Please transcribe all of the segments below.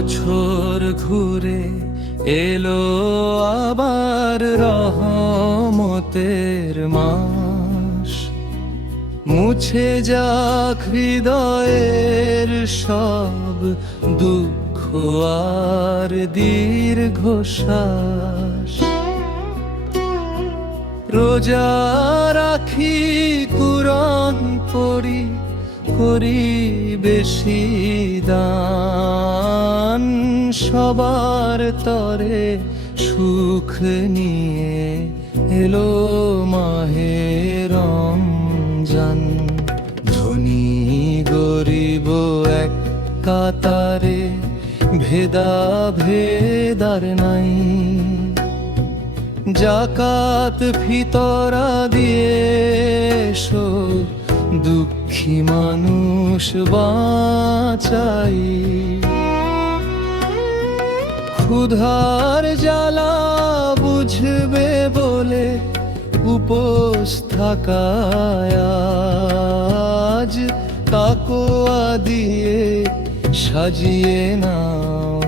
বছর ঘুরে এলো আবার রহমতের মাস। মুছে যাক হৃদয়ের সব দুঃখ আর দীর্ঘশ্বাস। রোজা রাখি কুরন পড়ি করি বেশি দান সবার তরে সুখ নিয়ে এলো মাহে রমজান। ধনী গরিব এক কাতারে ভেদা ভেদার নাই। জাকাত ফিতরা দিয়ে এসো দুঃখী মানুষ বাঁচাই। ক্ষুধার জ্বালা বুঝবে বলে উপোস থাকায় আজ তাকোয়া দিয়ে সাজিয়ে নাও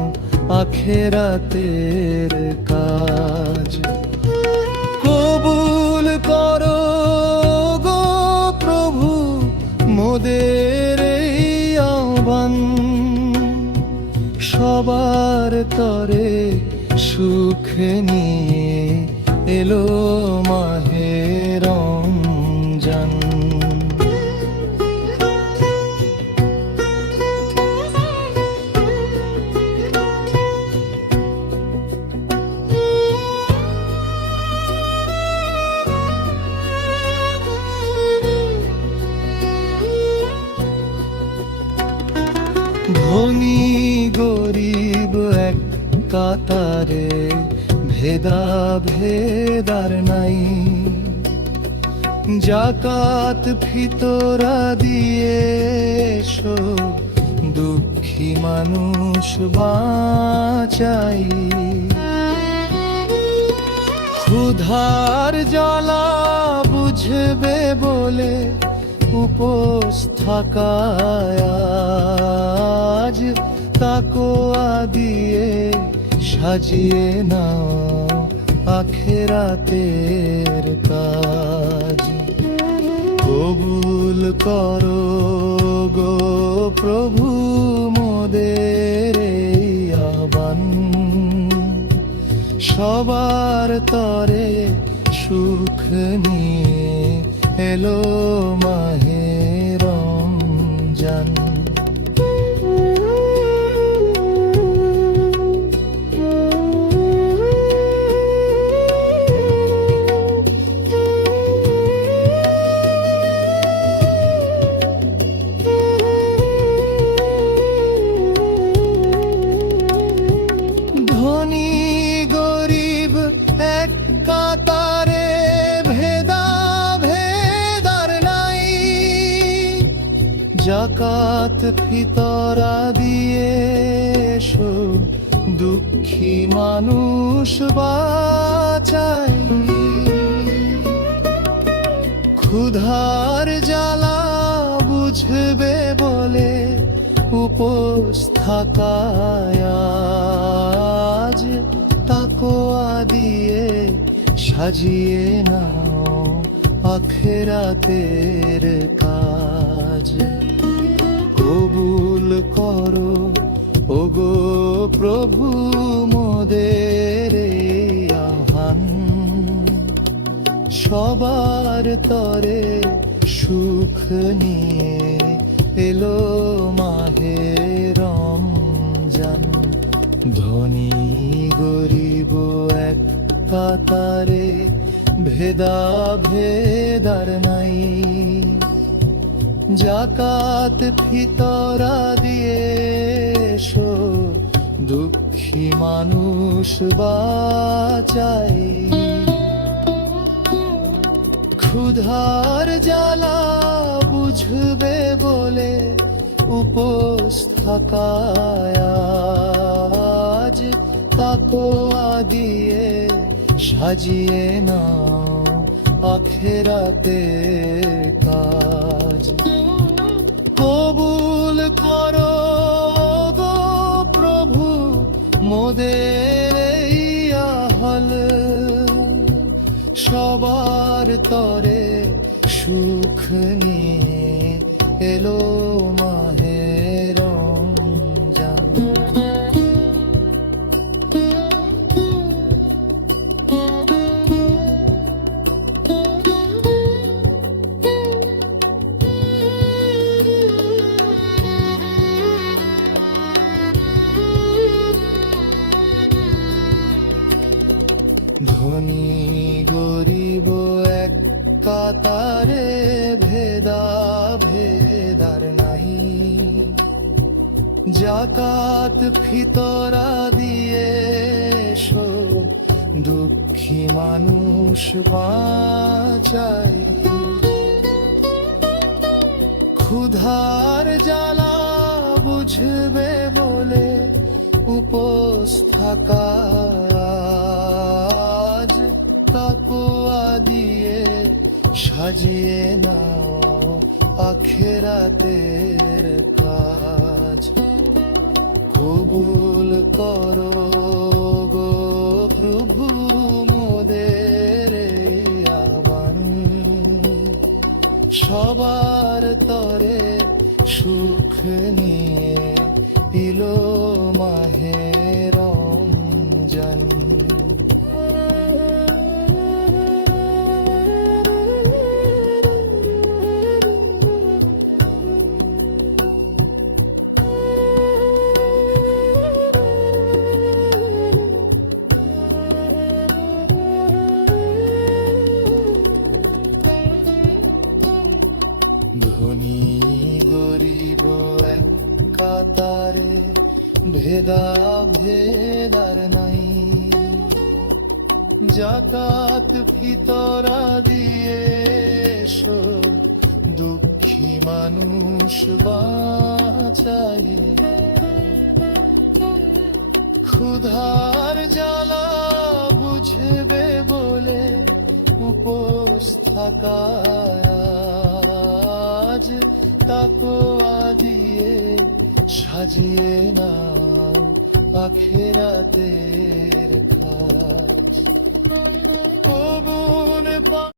আখেরাতের কাজ। তরে সুখ নিয়ে এলো মাহে রমজান। ধনী কাতারে ভেদা ভেদার নাই। জাকাত ফিতরা দিয়ে দুঃখী মানুষ বাঁচাই। ক্ষুধার জ্বালা বুঝবে বলে উপোস থাকায় আজ তাকোয়া দিয়ে সাজিয়ে নাও আখেরাতের কাজ। কবুল করো গো প্রভু মোদের এই আহ্বান। সবার তরে সুখ নিয়ে এলো মাহে জাকাত ফিতরা দিয়ে এসো। দুঃখী মানুষ বাঁচাই। ক্ষুধার জ্বালা বুঝবে বলে উপোস থাকায় তাকোয়া দিয়ে সাজিয়ে নাও আখেরাতের কাজ। করো। ওগো প্রভু মোদের এই আহ্বান। সবার তরে সুখ নিয়ে এলো মাহে রমজান। ধনী গরিব এক কাতারে ভেদা ভেদার নাই। জাকাত ভিতরা দিয়ে এসো। দুঃখী মানুষ বাঁচাই। ক্ষুধার জ্বালা বুঝবে বলে উপোস থাকায় তাকোয়া দিয়ে সাজিয়ে নাও। আখেরাতের কাজ। কবুল করো গো প্রভু মোদের আহল সবার তরে সুখ নিয়ে এলো মাহের কাতারে ভেদা ভেদার নাহি। জাকাত ফিতরা দিয়ে দুঃখী মানুষ বাঁচাই। ক্ষুধার জ্বালা বুঝবে বলে উপোস থাকা তাকুয়া দিয়ে সাজিয়ে নাও আখেরাতের কাজ। কবুল করো গো প্রভু মোদের এই আহ্বান। সবার তরে সুখ নিয়ে কাতারে ভেদা ভেদার নাই। জাকাত ফিতরা দিয়ে দুঃখী মানুষ বাঁচাই। ক্ষুধার জ্বালা বুঝবে বলে উপোস থাকা আজ তাকোয়া দিয়ে সাজিয়ে না আখেরাতের খাজ